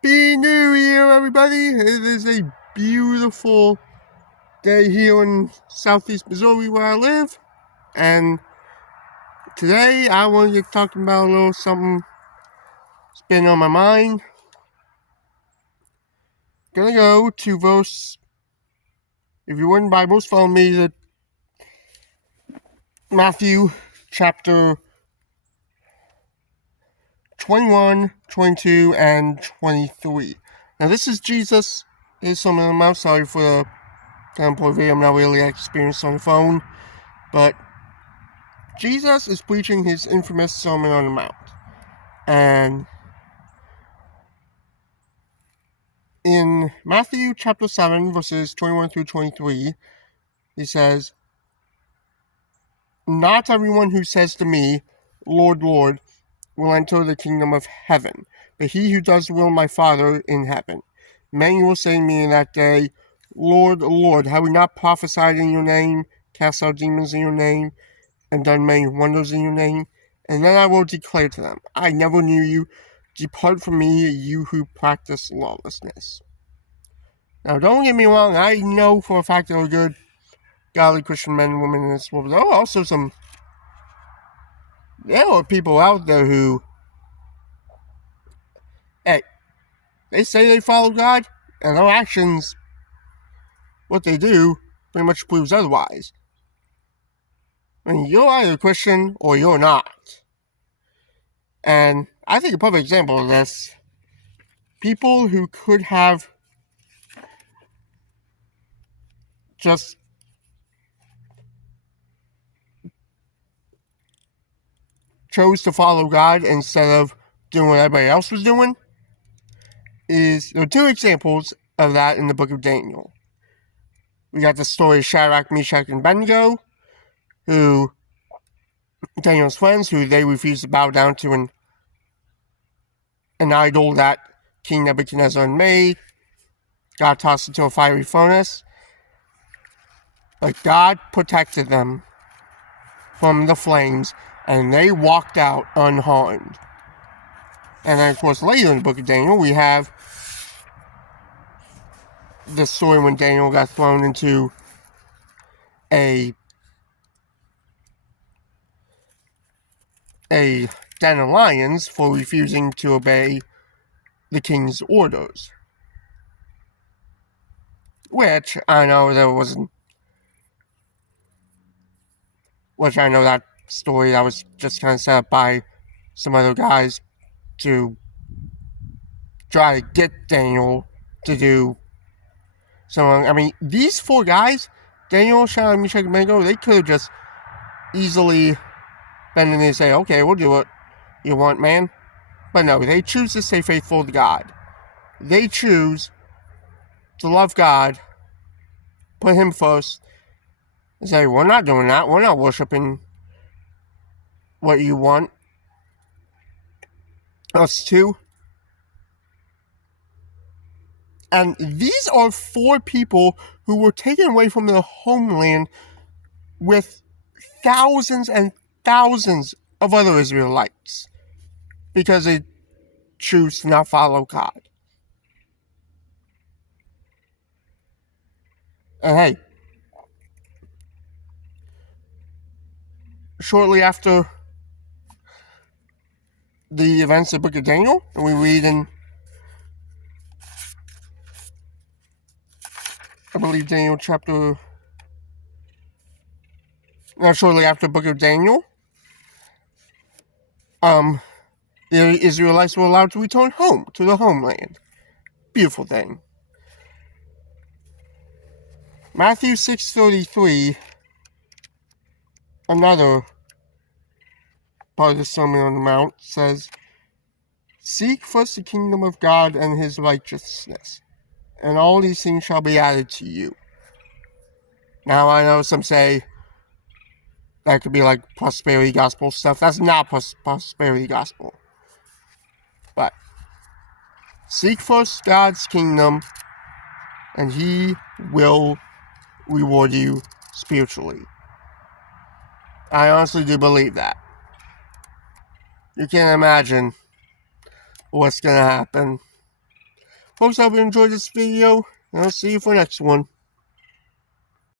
Happy New Year, everybody! It is a beautiful day here in southeast Missouri where I live, and today I want to get talking about a little something that's been on my mind. Gonna go to verse, if you were in Bibles, follow me to Matthew chapter 21, 22, and 23. Now this is Jesus. Here's some of them. I'm sorry for the tempo video. I'm not really experienced on the phone, but Jesus is preaching his infamous Sermon on the Mount. And in Matthew chapter 7, verses 21 through 23, he says, "Not everyone who says to me, 'Lord, Lord,' will enter the kingdom of heaven, but he who does the will of my Father in heaven. Many will say to me in that day, 'Lord, Lord, have we not prophesied in your name, cast out demons in your name, and done many wonders in your name?' And then I will declare to them, 'I never knew you. Depart from me, you who practice lawlessness.'" Now, don't get me wrong, I know for a fact there are good, godly Christian men and women in this world. There are also there are people out there who, hey, they say they follow God, and their actions, what they do, pretty much proves otherwise. I mean, you're either a Christian or you're not. And I think a perfect example of this, people who could have just chose to follow God instead of doing what everybody else was doing, there are two examples of that in the book of Daniel. We got the story of Shadrach, Meshach, and Abednego, who, Daniel's friends, who they refused to bow down to an idol that King Nebuchadnezzar had made, got tossed into a fiery furnace. But God protected them from the flames, and they walked out unharmed. And then, of course, later in the book of Daniel, we have the story when Daniel got thrown into a den of lions for refusing to obey the king's orders. Which I know that story that was just kind of set up by some other guys to try to get Daniel to do something. I mean, these four guys, Daniel, Shadrach, Meshach, and Abednego, they could have just easily been in there and say, "Okay, we'll do what you want, man." But no, they choose to stay faithful to God. They choose to love God, put him first, and say, "We're not doing that. We're not worshiping what you want us to." And these are four people who were taken away from their homeland with thousands and thousands of other Israelites because they choose to not follow God. And hey, shortly after the events of the book of Daniel, we read in, I believe, Daniel chapter... Now, shortly after the book of Daniel, the Israelites were allowed to return home, to their homeland. Beautiful thing. Matthew 6:33, another part of the Sermon on the Mount, says, "Seek first the kingdom of God and his righteousness, and all these things shall be added to you." Now, I know some say that could be like prosperity gospel stuff. That's not prosperity gospel. But seek first God's kingdom, and he will reward you spiritually. I honestly do believe that. You can't imagine what's going to happen Folks, I hope you enjoyed this video, and I'll see you for the next one.